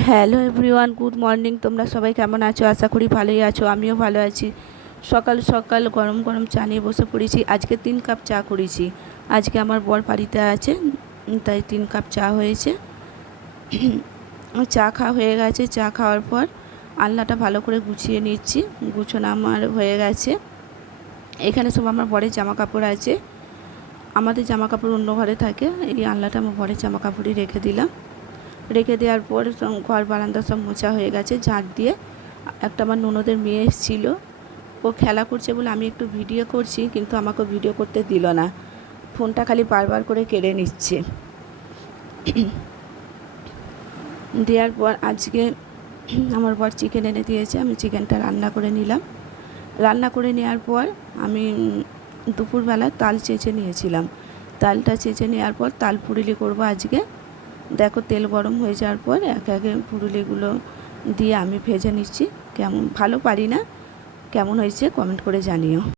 Hello everyone, good morning. তোমরা সবাই কেমন আছো? আশা করি ভালোই আছো। আমিও ভালো আছি। সকাল সকাল গরম গরম চা নিয়ে বসে পড়েছি। আজকে 3 কাপ চা করেছি। আজকে আমার বর বাড়িতে আছে, তাই 3 কাপ চা হয়েছে। চা খাওয়া হয়ে গেছে। চা খাওয়ার পর আলনাটা ভালো করে গুছিয়ে নিচ্ছি। গুছানো আমার হয়ে গেছে। এখানে সব আমার বরের জামা কাপড় আছে। আমাদের জামা কাপড় অন্য ঘরে থাকে। এই আলনাটা আমার বরের জামা কাপড়ই রেখে দিলাম। রেখে দেওয়ার পর ঘর বারান্দা সব মোছা হয়ে গেছে ঝাঁট দিয়ে। একটা আমার ননদের মেয়ে এসেছিলো, ও খেলা করছে বলে আমি একটু ভিডিও করছি, কিন্তু আমাকে ভিডিও করতে দিল না। ফোনটা খালি বারবার করে কেড়ে নিচ্ছে। দেওয়ার পর আজকে আমার বর চিকেন এনে দিয়েছে। আমি চিকেনটা রান্না করে নিলাম। রান্না করে নেওয়ার পর আমি দুপুরবেলা তাল চেঁচে নিয়েছিলাম। তালটা চেঁচে নেওয়ার পর তাল পুরুলি করবো আজকে। দেখো, তেল গরম হয়ে যাওয়ার পর একে একে পুরুলিগুলো দিয়ে আমি ভেজে নিচ্ছি। কেমন, ভালো পারি না, কেমন হয়েছে কমেন্ট করে জানিও।